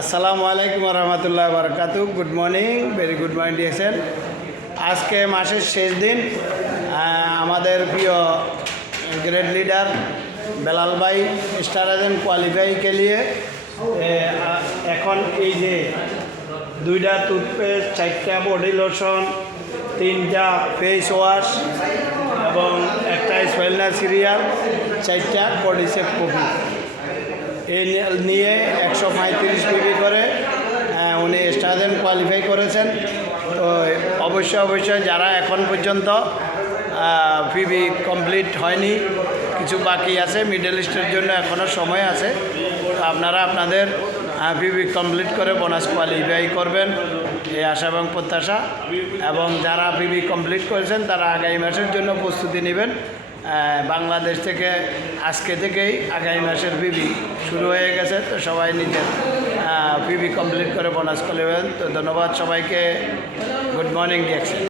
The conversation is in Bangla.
আসসালামু আলাইকুম রহমতুল্লাহ বারকাতু। Good morning, very good morning দিয়েছেন। আজকে মাসের শেষ দিন। আমাদের প্রিয় গ্রেট লিডার বেলাল ভাই স্টার এজেন্ট কোয়ালিফাইকে নিয়ে এখন এই যে 2টা টুথপেস্ট, 4টা বডি লোশন, 3টা ফেস ওয়াশ এবং একটা স্পেলনার সিরিয়াল, 4টা বডি সেফ কফি এই নিয়ে 135 পিবি করে উনি স্টার এজেন্ট কোয়ালিফাই করেছেন। তো অবশ্যই যারা এখন পর্যন্ত পিবি কমপ্লিট হয়নি, কিছু বাকি আছে, মিডল ইস্টের জন্য এখনও সময় আছে। আপনারা আপনাদের পিবি কমপ্লিট করে বোনাস কোয়ালিফাই করবেন এই আশা এবং প্রত্যাশা। এবং যারা পিবি কমপ্লিট করেছেন তারা আগামী মাসের জন্য প্রস্তুতি নেবেন। বাংলাদেশ থেকে আজকে থেকেই আগামী মাসের পিবি শুরু হয়ে গেছে। তো সবাই নিজের পিবি কমপ্লিট করে বোনাস করবেন। তো ধন্যবাদ সবাইকে। Good morning dx.